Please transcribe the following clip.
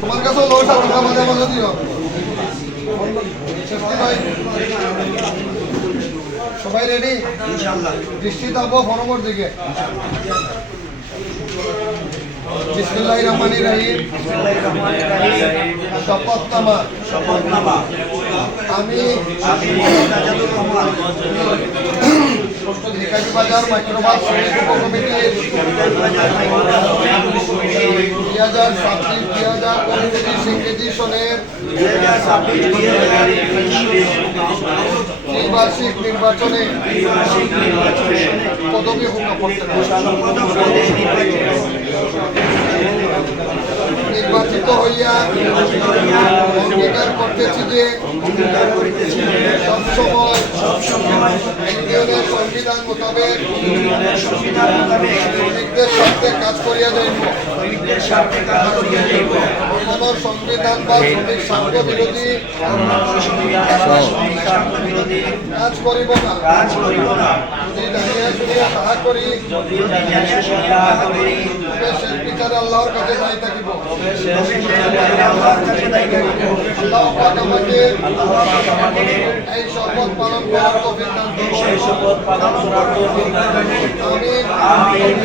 তোমার কাছে লোক সাধারণ মাঝে মাঝে দিও। সবাই রেডি? দৃষ্টি থাকবো ফরমের দিকে। বিসমিল্লাহির রহমানির রহিম। শপথনামা। আমি নিকাশি বাজার মাইক্রোবাস শ্রমিক উপকমিটির 2026-2029 ইংরেজি সনের ত্রিবার্ষিক নির্বাচনে পদবী নির্বাচিত হইয়া অঙ্গীকার করতেছি যে সবসময় ইউনিয়নের সংবিধান মোতাবেক শ্রমিকদের স্বার্থে কাজ করিয়া যাইব। কোন সংবিধান বা শ্রমিক স্বার্থ বিরোধী কাজ করিব না। যদি জানিয়া শুনিয়া তাহা করি তবে শেষ বিচারে আল্লাহর কাছে দায়ী থাকিব। আল্লাহ পাক আমাকে এই শপথ পালন করার তৌফিক দান করুন। আমিন।